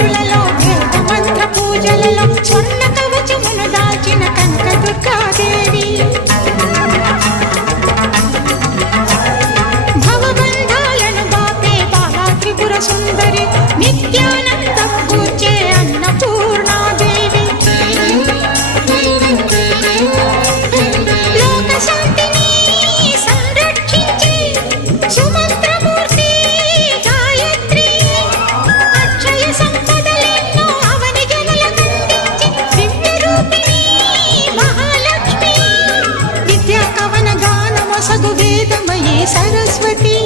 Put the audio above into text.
నవరాత్రులలో వేద మంత్ర పూజలలో స్వర్ణ కవచమును దాచిన కనకదుర్గాదేవి భవబంధాలను బాపే బాలా త్రిపుర సుందరి నిత్యానందం కూర్చే అన్నపూర్ణాదేవి లోక శాంతిని సంరక్షించే సుమంత్రమూర్తి గాయత్రి అక్షయ సంపదలెన్నో అవని జనులకందించి దివ్య రూపిణి మహాలక్ష్మి విద్యా కవన గానమొసగు వేదమయీ సరస్వతి